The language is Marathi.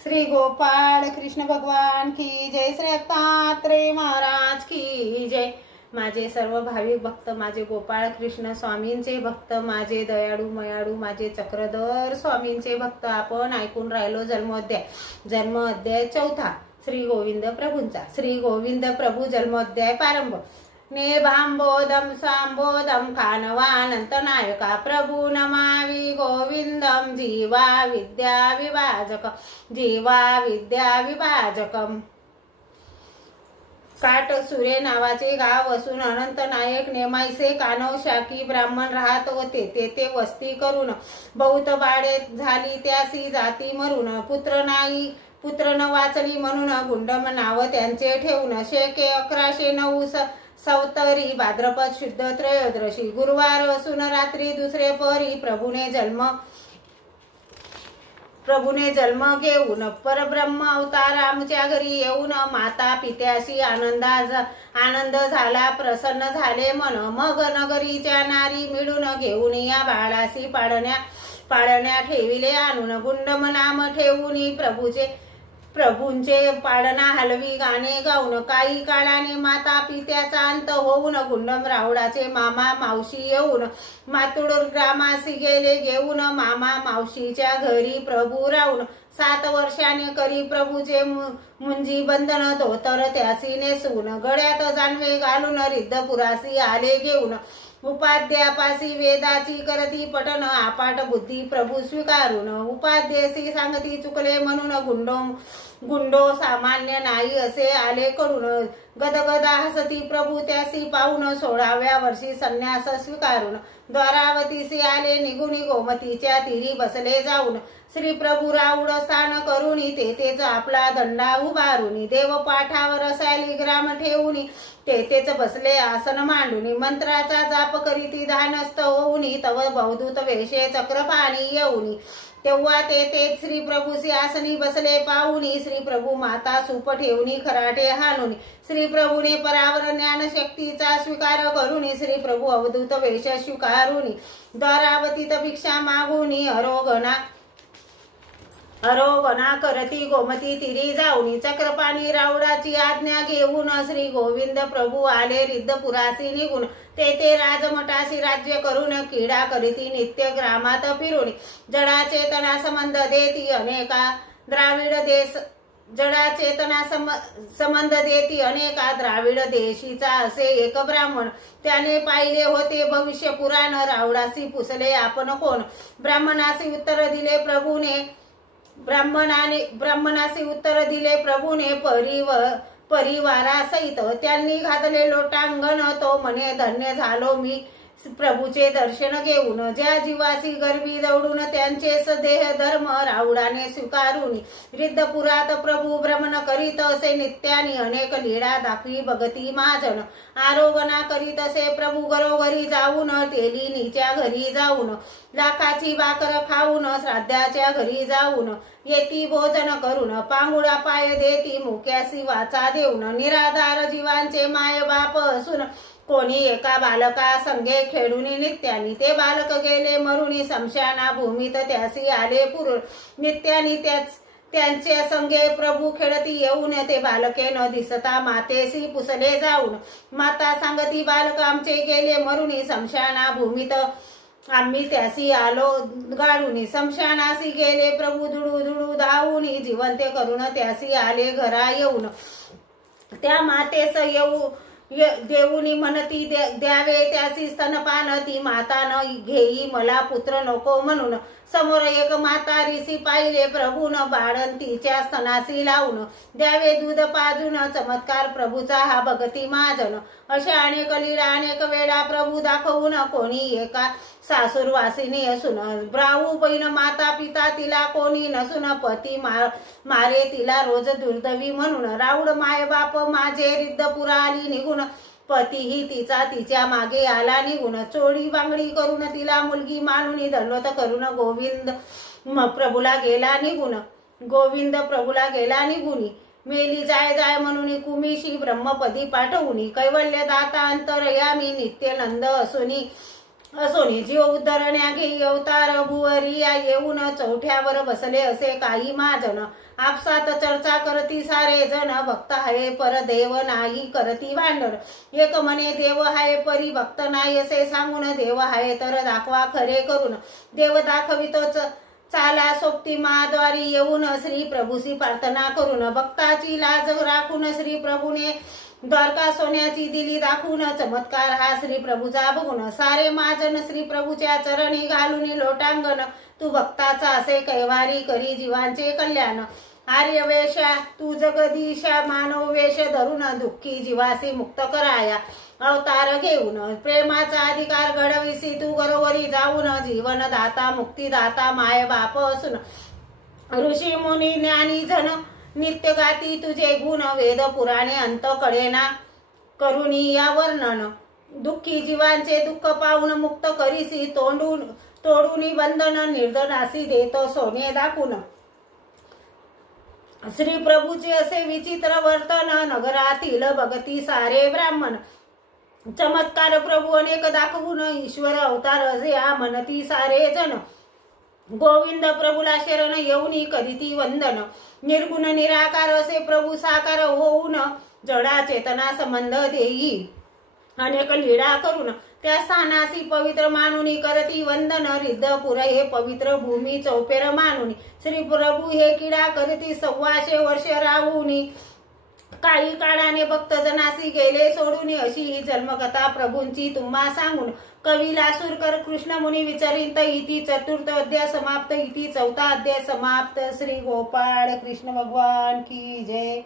श्री गोपाळ कृष्ण भगवान की जय, श्री दत्तात्रेय महाराज की जय। माझे सर्व भाविक भक्त, माझे गोपाळ कृष्ण स्वामींचे भक्त, माझे दयाळू मयाळू, माझे चक्रधर स्वामींचे भक्त, आपण ऐकून राहिलो जन्मोध्याय चौथा श्री गोविंद प्रभूंचा। श्री गोविंद प्रभू जन्मोध्याय प्रारंभ। नेभांबोधम सांबोधम खानवानंत नायका प्रभू नमावि गोविंदम जीवा विद्या विभाजकम। काटसुरे नावाचे गाव असून अनंत नायक नेमायचे कानव शाकी ब्राह्मण राहत होते। तेथे वस्ती करून बहुत बाळे झाली, त्यासी जाती मरून पुत्र न वाचली म्हणून गुंडम नाव त्यांचे ठेवून शेके 1109 सवतरी भाद्रपद शुद्ध त्रयोदशी गुरुवार असून रात्री दुसरे परी प्रभूने जन्म घेऊन परब्रह्म अवतार आमच्या घरी येऊन माता पित्याशी आनंद झाला, प्रसन्न झाले मन। मग नगरीच्या नारी मिळून घेऊन या बाळासी पाळण्या ठेविले आणून गुंडम नाम ठेवून प्रभूंचे पाळणा हलवी गाणे गाऊन काही काळाने माता पित्याचा अंत होऊन गुंडम रावडाचे मामा मावशी येऊन मातुड ग्रामासी गेले घेऊन मामा मावशीच्या घरी प्रभू राहून 7 वर्षाने करी प्रभूचे मुंजी बंधन धोतर त्यासी नेसून गळ्यात जानवे घालून रिद्धपुरासी आले घेऊन उपाध्यापासी वेदाची करती पठन आपाट बुद्धी प्रभू स्वीकारून उपाध्येसी सांगती चुकले म्हणून गुंडो सामान्य नाही असे आले करून गदगदा हसती प्रभू त्यासी पाहून 16व्या वर्षी संन्यास स्वीकारून द्वारावतीसी आले निघून गोमतीच्या तीरी बसले जाऊन श्री प्रभू राऊड स्थान करुणी तेथेच आपला दंडा उभारून देव पाठावर शालिग्राम ठेवूनी तेथेच बसले आसन मांडून मंत्राचा जाप करीती ध्यानस्थ होऊनी तव बहुदूत वेशे चक्रपाणी येऊनी तेव्हा तेथे श्री प्रभूसी आसनी बसले पाहुनी श्री प्रभू माता सूप ठेवूनी खराटे हाणून श्री प्रभूने परावर ज्ञान शक्तीचा स्वीकार करूनी श्री प्रभू अवधूत वेश स्वीकारूनी द्वारावतीत भिक्षा मागूनी अरोगणा करती गोमती तिरी जाऊनी चक्रपाणी राऊडाची आज्ञा घेऊन श्री गोविंद प्रभू आले रिद्धपुरासी निघून तेथे राजमठासी राज्य करून क्रीडा करीती नित्य ग्रामात फिरून जडा चेतना संबंध देती अनेका द्राविड देशीचा असे एक ब्राह्मण त्याने पाहिले होते भविष्य पुराण रावडासी पुसले आपण कोण ब्राह्मणासी उत्तर दिले प्रभूने परिवारासहित त्यांनी घातले लोटांगण तो म्हणे धन्य झालो मी प्रभूचे दर्शन घेऊन ज्या जीवासी गर्भी दौडून त्यांचे सदेह धर्म राऊडाने स्वीकारून रिद्धपुरात प्रभू भ्रमण करीत असे नित्यानी अनेक लीळा दाखवी बघती महाजन आरोगणा करीत असे प्रभू घरोघरी जाऊन तेलिनीच्या घरी जाऊन लाखाची भाकर खाऊन श्राद्धाच्या घरी जाऊन येती भोजन करून पांगुळा पाय देती मुक्यासी वाचा देऊन निराधार जीवांचे माय बाप असून कोणी एका बालका संगे खेळून नित्यानी ते बालक गेले मरुनी शमशाना भूमीत त्यासी आले पुरुष नित्यानी त्यांचे संगे प्रभू खेळती येऊन ते बालके न दिसता मातेसी पुसले जाऊन माता सांगती बालक आमचे गेले मरुनी शमशाना भूमीत आम्ही त्यासी आलो गाडूनी शमशानासी गेले प्रभू धुडू धावूनी जिवंत करून त्यासी आले घरा येऊन त्या मातेस देऊनी म्हणती द्यावे त्यासी स्तनपान ती माता न घेई मला पुत्र नको म्हणून समोर एक माता ऋषी पाहिले प्रभून बाळन तिच्या स्तनासी लावून द्यावे दूध पाजून चमत्कार प्रभूचा हा भगती महाजन अशा अनेक लीळा अनेक वेळा प्रभू दाखवून कोणी एका सासूरवासिनी असून ब्राहू बहीण माता पिता तिला कोणी नसून पती मारे तिला रोज दुर्दैवी म्हणून राऊड माय बाप माझे रिद्धपुरा आली निघून पतीही तिच्या मागे आला निघून चोळी बांगडी करून तिला मुलगी मानून दंडवत करून गोविंद प्रभूला गेला निघून मेली जाय म्हणून कुमीशी ब्रह्मपदी पाठवून कैवल्य दाता अंतरयामी नित्य नंद असुनी असोनी जीव उद्धरण्या घेई अवतार भुवरिया येऊन चौठ्यावर बसले असे काही महाजन आपसात चर्चा करती सारे जण भक्त हाय पर देव नाही करती भांडण एक म्हणे देव हाय परी भक्त नाही असे सांगून देव हाय तर दाखवा खरे करून देव दाखवितोच चाला सोबती महाद्वारी येऊन श्री प्रभूसी प्रार्थना करून भक्ताची लाज राखून श्री प्रभूने द्वारका सोन्याची दिली दाखवून चमत्कार हा श्री प्रभूचा बघून सारे महाजन श्री प्रभूच्या चरणी घालून लोटांगण तू भक्ताचा असे कैवारी करी जीवांचे कल्याण आर्यवेशा तू जगदीशा मानव वेश धरून दुःखी जीवासी मुक्त कराया अवतार घेऊन प्रेमाचा अधिकार घडविसी तू घरोघरी जाऊन जीवन दाता मुक्तीदाता माय बाप असून ऋषी मुनी ज्ञानी जन नित्य गाती तुझे गुण वेद पुराणे अंत कडेना करुणी या वर्णन दुःखी जीवांचे दुःख पाहून मुक्त करीसी तोडून बंधन निर्धनासी देतो सोने दाखवून श्री प्रभूचे असे विचित्र वर्तन नगरातील भगती सारे ब्राह्मण चमत्कार प्रभू अनेक दाखवून ईश्वर अवतार असे म्हणती सारे जण गोविंद प्रभूला शरण येऊनी करीती वंदन निर्गुण निराकार असे प्रभू साकार होऊन जडा चेतना संबंध देई अनेक लीळा करून त्या स्थानासी पवित्र मानुनी करती वंदन रिद्धपुर हे पवित्र भूमी चौपेर मानुनी श्री प्रभू हे किडा करती 100 वर्ष राहूनी काही काळाने भक्तजनासी गेले सोडून अशी ही जन्मकथा प्रभूंची तुम्हा सांगून कवी लासूरकर कृष्ण मुनी विचारित इति चतुर्थ अध्याय समाप्त इति चौथा अध्याय समाप्त श्री गोपाळ कृष्ण भगवान की जय।